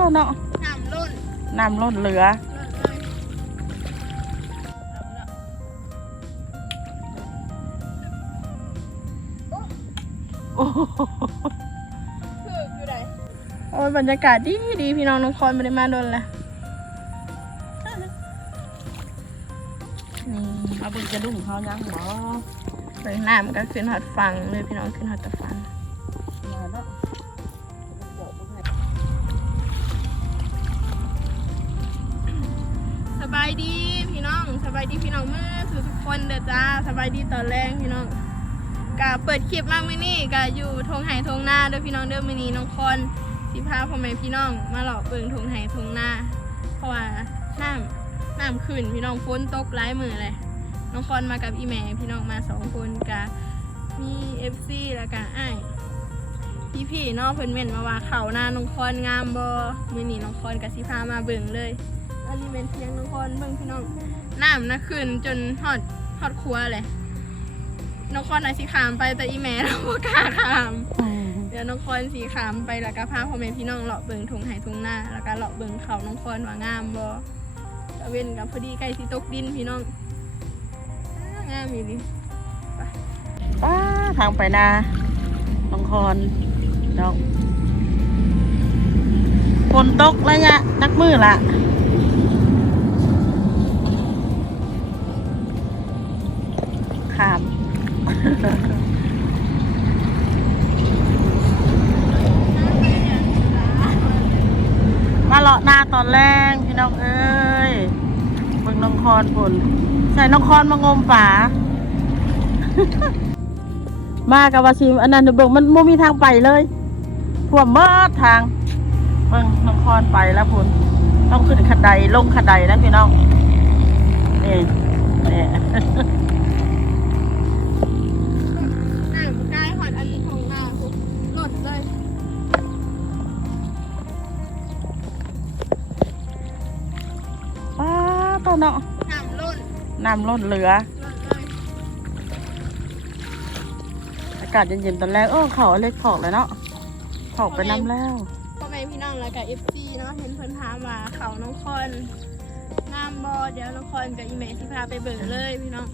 ตัวเนาะน้ำล้นน้ำล้นเหลือล้นเลยโอ้โหคือคือใดโอ้ยบรรยากาศดีดีพี่น้องน้องคอนไม่ได้มาโดนแหละนี่เอาเบึงกระดุ่งเขายังหรอเบิ่งน้ำก็ขึ้นหอดฟังเลยพี่น้องขึ้นหอดแตะฟัง ดีพี่น้องมือสู่ทุกคนเด้อจ้าสบายดีตอนแรกพี่น้องกะเปิดคลิปมากมื้อนี้กะอยู่ทงไห่ทงหน้าเด้อพี่น้องเด้อมื้อนี้น้องคอนสิพาพ่อแม่พี่น้อง มาหล่อเบิ่งทงไห่ทงหน้า เพราะว่าน้ำน้ำขึ้นพี่น้องฝนตกหลายมือเลยน้องคอนมากับอีแม่พี่น้องมาสองคนกะมีเอฟซีแล้วกะอ้พี่พี่ๆเนาะเพิ่นเม่นมาว่าเขาหน้าน้องคอนงามบ่มื้อนี้น้องคอนกะสิพามาเบิ่งเลยอันนี้เป็นเพียงน้องคอนเบิ่งพี่น้อง น้ำนะขึ้นจนฮอดฮอดครัวเลยน้องคอนน่ะสิขามไปแต่อีแม่เราบ่กล้าขาม เดี๋ยวน้องคอนสีขามไปแล้วก็พาพ่อแม่พี่น้องเลาะเบิงทงไหทงหน้า แล้วก็เลาะเบิงเขาน้องคอนว่างามบ่ตะเว้นกับพอดีใกล้สิตกดินพี่น้องอ้างามอีหลีป้าทางไปนาลองคอนดอกฝนตกแล้วเนี่ยนักมือละ มาเลาะหน้าตอนแรกพี่น้องเอ้ยเบิ่งน้องคอนผลใส่น้องคอนมางมป่ามากับวาซิมอันนั้นเบิ่งมันไม่มีทางไปเลยท่วมเมื่อทางเบิ่งน้องคอนไปแล้วพุนต้องขึ้นขันไดลงขันไดแล้วพี่น้องนี่นี่น้าตัวเนาะน้ำล้นน้ำล้นเหลือหลดเลยอากาศเย็นๆตอนแรกเออเขาเล็กถอกเลยเนาะถอกไปน้ำแล้วพ่อแม่พี่น้องแล้วกับเอฟซีเนาะเห็นเพิ่นถามว่าเขาน้องคอนงามบ่เดี๋ยวน้องคอนกับอีแม่สิพาไปเบิ่งเลยพี่น้อง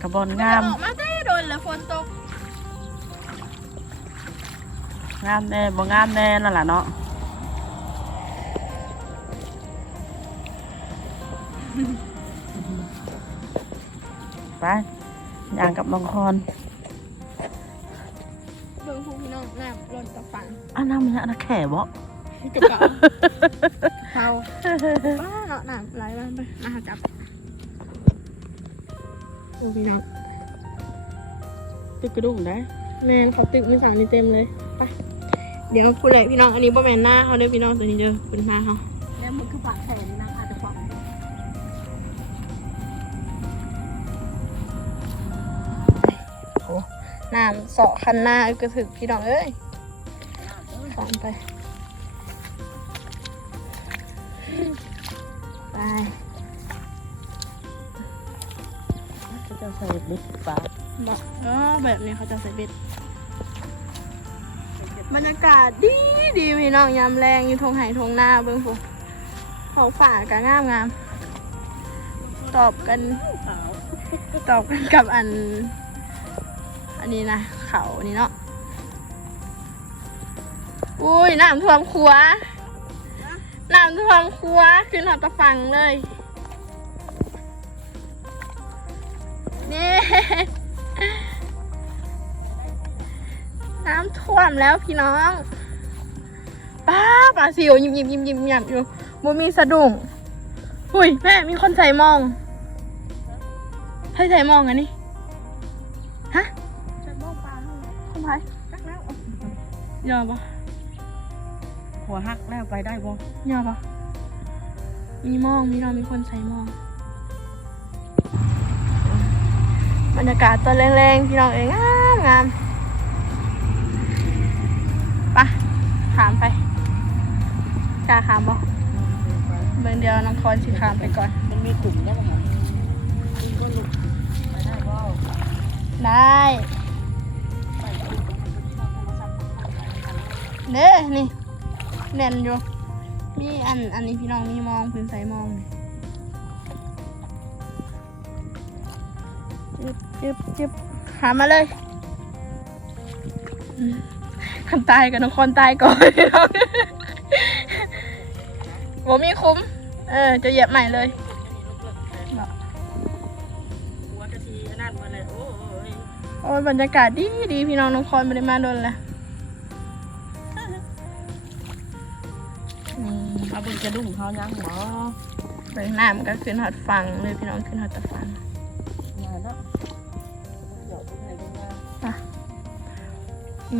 กระบอนงามออกมาได้โดนแล้วฝนตกงามแน่บ่งามแน่นั่นแหละเนาะ ไปอย่างกับน้องคอนเบิ่งผู้พี่น้องน้ำล้นตะฟังอันน้ำมันอันนะแข่บ่กับเก่าเขาว้าเนาะน้ำไหลมาไปมาหาจับดูพี่น้องตึกกระดุ่งได้แมนเขาตึกมีฝั่งนี้เต็มเลยไปเดี๋ยวคุณเลยพี่น้องอันนี้บ่แมนหน้าเขาเด้อพี่น้องตัวนี้เด้อคุณหน้าเขาแล้วมันคือปากแขน น้ำเสาะคันหน้ากระถึกพี่น้องเอ้ยสอนไป ไปจะใส่ลิปปากบอกเออแบบนี้เขาจะใส่เบ็ดบรรยากาศดีดีพี่น้องยามแรงอยู่ทงไห่ทงหน้าเบิ้งผู้เขาฝ่ากะงามงามตอบกันขาวตอบกันกับอัน อันนี้นะเขานี่เนาะอุ้ยน้ำท่วมครัวน้ำท่วมครัวขึ้นหอตะฟังเลยนี่น้ำท่วมแล้วพี่น้องป้าปลาซิวยิมยิมยิมยิมยิมอยู่บ่มีสะดุ้งอุ้ยแม่มีคนใส่มองให้ใส่มองอันนี้ ยอมปะหัวหักแล้วไปได้บ่ยอมปะมีหมองมีเรามีคนใส่หมอง บรรยากาศตอนแรงๆ พี่น้องเองงามงามไปะขามไปกล้าขามบ่เบิ่งเดียวน้องคอนสิขามไปก่อน มันมีกลุ่มได้ไหมคะมีคนลุกไปได้ เป็นช่องโทรศัพท์เด้นี่แน่นอยู่ มีอันอันนี้พี่น้องมีมองพื้นใสมองจึบจึบจึบหามาเลยอืมคันตายกับน้องคนตายก่อนพี่น้องบ่มีคุ้ม เออ จะเหยียบใหม่เลยหัวกะทิอันนั่นมาเลยโอ้ยโอ้ยบรรยากาศดีดีพี่น้องน้องคอนไม่ได้มาโดนละ นี่เอาเบิ่งกระดุมเขายังหมอเบิ่งน้ำก็ขึ้นหอดฟังเลยพี่น้องขึ้นหอดตะฟังงานเนาะเดี๋ยวตรงไหนตรงงาน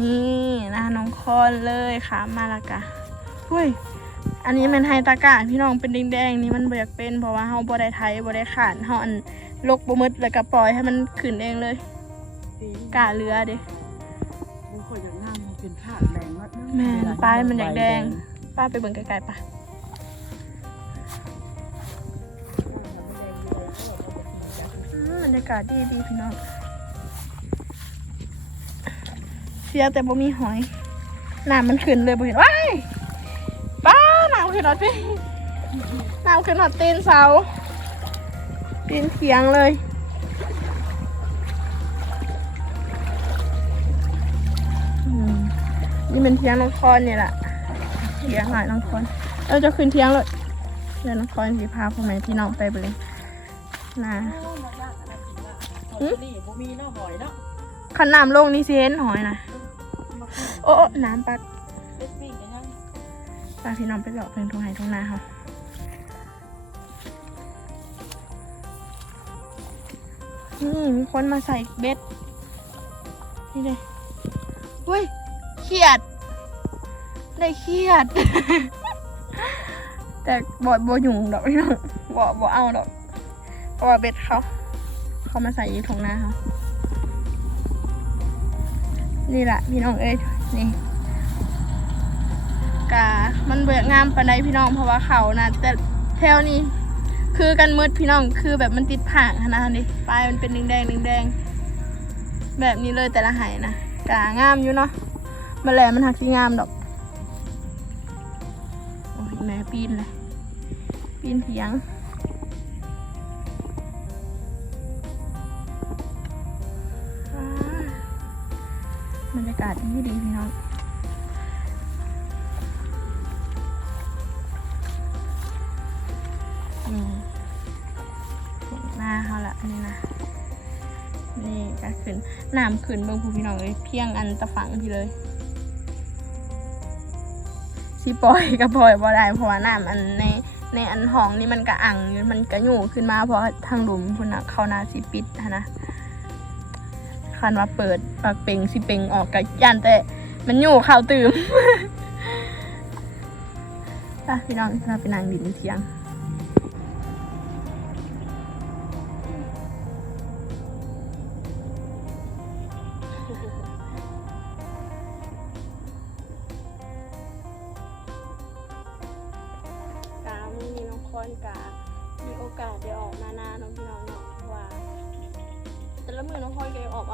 นี่นะน้องคอนเลยขามาและกะเฮ้ย อันนี้มันไฮตากะพี่น้องเป็นแดงๆนี่มันบ่อยากเป็นเพราะว่าเฮาบ่ได้ไทยบ่ได้ขานเฮาอันลกบ่มืดแล้วก็ปล่อยให้มันขึ้นเองเลยปีกะเรือเด้มันค่อยจะงามมันเป็นผ้าแดงมากแม่นปลายมันแดงป้าไปเบิ่งไกลๆปะ บรรยากาศดีดีพี่น้อง เสียแต่บ่มีหอยน้ำมันขึ้นเลยบ่เห็นว้ายป้าน้ำขึ้นหอดพี่น้ำขึ้นหอดตีนเสาตีนเถียงเลยนี่เป็นเทียงน้องคอนเนี่ยแหละเทียงหลายน้องคอนเราจะขึ้นเทียงเลยเดี๋ยวน้องคอนสิพาพ่อแม่พี่น้องไปเบิ่งนะ อืมนี่บ่มีเนาะหอยเนาะขันน้ำลงนี่สิเห็นหอยนะมาขึ้นโอ้โอ้น้ำปัดเล็ดวิ่งกันยังพาพี่น้องไปหลอกเพิ่งทุ่งไห้ทุ่งนาค่ะนี่มีคนมาใส่เบ็ด นี่เลยเฮ้ยเขียด ได้เขียด แต่บอดบอหยุ่งดอกพี่น้องบอบอเอาดอกเพราะว่าเบ็ดเขา เขามาใส่อยี่ถุงนาเขานี่แหละพี่น้องเอ้ยนี่กะมันเบิกงามปานใดพี่น้องเพราะว่าเขานะแต่แถวนี้คือกันมืดพี่น้องคือแบบมันติดผางขนาดนี้ปลายมันเป็นแดงแดงแดงๆแบบนี้เลยแต่ละหายนะกะงามอยู่เนาะแมาแลมันหักที่งามดอกโอ้ยแม่ปีนเลยปีนเถียงากาศดีดีพี่น้องนี่หนหน้าเขาละนี่นะ นี่ก็ขึ้นน้ำขึ้นเบิ่งผู้พี่น้องเลยเพียงอันตะฝังพี่เลยสิปล่อยก็ปล่อยบ่ได้เพราะว่าน้ำอันในในอันห้องนี่มันกระอังมันกระอยู่ขึ้นมาเพราะทางหลุมพุ่นะเขานาสิปิดนะ คันว่าเปิดปากเป่งสิเป่งออกกับยันแต่มันอยู่ข่าวตื่มไปพี่น้องเราไปนางดินเทียง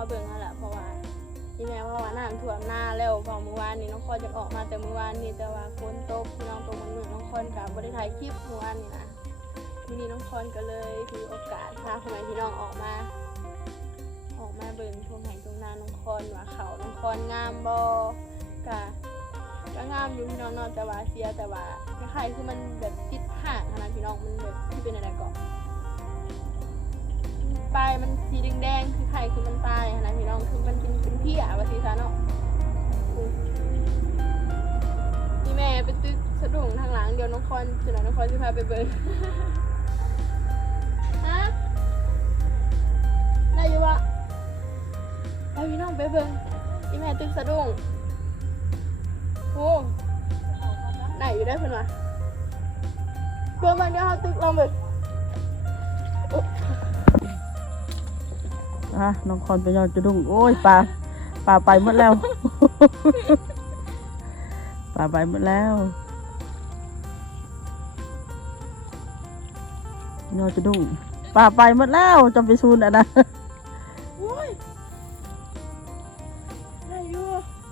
มาเบิ่งนั่นแหละเพราะว่าที่แม้ว่าว่าน้ำท่วมหน้าแล้วพองเมื่อวานนี้น้องคอนจะออกมาแต่เมื่อวานนี้แต่ว่าฝนตกพี่น้องตกมันมือน้องคอนกับบริถ่ายคลิปเมื่อวานนี้นะทีนี้น้องคอนก็เลยถือโอกาสพาพ่อแม่พี่น้องออกมา ออกมาเบิ่งช่วงแห่งตรงหน้าน้องคอนว่าเขาน้องคอนงามบอกะก็งามอยู่พี่น้องนอนแต่ว่าเสียแต่ว่าคล้ายๆคือมันแบบติดห่างขนาดพี่น้องมันแบบที่เป็นอะไรก่อน ปลายมันสีแดงๆคือไข่คือมันตายขนาดพี่น้องคือมันเป็นเป็นพี่อะว่าสีซะเนาะพี่แม่ไปตึกสะดุ้งทางหลังเดี๋ยวน้องคอนเดี๋ยวน้องคอนจะพาไปเบิ่งฮะได้อยู่วะไปพี่น้องไปเบิ่งนี่แม่ตึกสะดุ้งโอ้ไหนอยู่ได้เพื่อนวะเพื่อนมันเดี๋ยวเขาตึกลองไป อะน้องคอนไปยอดจะดุ้งโอ้ยปลาปลาไปหมดแล้วปลาไปหมดแล้วยอดจะดุ้งปลาไปหมดแล้วจะไปซูนอะนะโอ้ยได้อยู่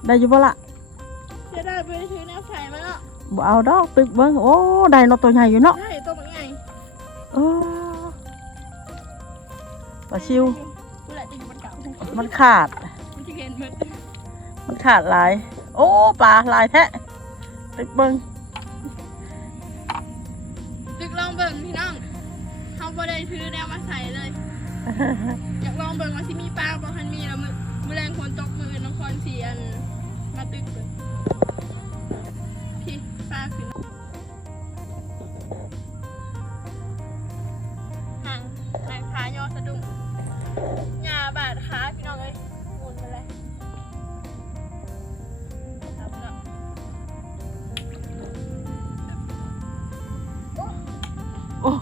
ได้อยิบละจะได้ไปถือแนวไผ่มาเนาะบ่เอาดอกตึกเบิ่งโอ้ได้เนาะตัวใหญ่อยู่เนาะใช่ตัวเป็นไงเออปลาชิว กูแหละจะอยู่บนเก่ามันขาดมันจะเห็นหมดมันขาดหลาย โอ้ปลาหลายแท้ตึกเบิ่งดึกลองเบิ่งพี่น้องเขาบ่ได้ถือแนวมาใส่เลย อยากลองเบิ่งว่าสิมีปลาบ่คันมีแล้วมือมือแรงฝนตกมือน้องคอนเสียนมาตึกเบิ่ง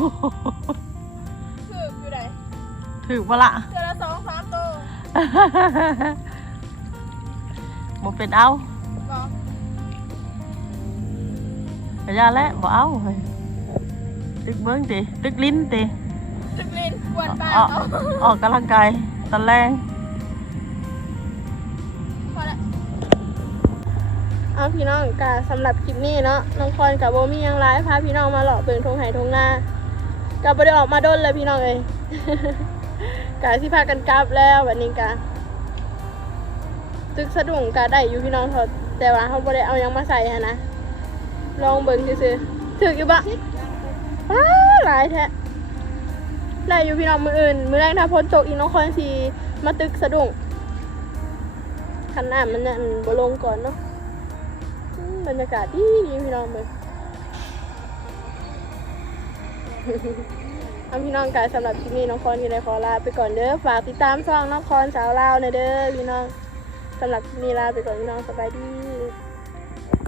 โอ้โหคืออยู่ไหนถึกปะละเจอละสองสามตัวบ่เป็นเอาบอกกระยาแล้วบ่เอาเฮ้ยตึกเบิ่งติตึกลิ้นติตึกลินกวนปลาออกเอาออกกำลังกายตอนแรงพอละเอาพี่น้องกะสำหรับคลิปนี้เนาะน้องคอนกับโบมีหยังไลฟ์พาพี่น้องมาหล่อเบิ่งทงไห่ทงนา กับบ่ได้ออกมาดนเลยพี่น้องเอ้ยกะสิพากันกลับแล้ววันนี้กะตึกสะดุ้งกะได้อยู่พี่น้องเถอแต่ว่าเขาบ่ได้เอายังมาใส่หั้นะลองเบิ่งซื่อๆถึกอยู่ปะว้าหลายแท้ได้อยู่พี่น้องมืออื่น มือแรกถ้าพ้นตกอีกน้องคอนสิมาตึกสะดุ้งขันน้ำมันนั่นบลงก่อนเนาะบรรยากาศดีดีพี่น้องเลย เอาพี่น้องกายสำหรับที่นี่น้องคอนกินได้ขอลาไปก่อนเด้อฝากติดตามช่องน้องคอนสาวลาวในเด้อพี่น้องสำหรับที่นี่ลาไปก่อนพี่น้องสบายดี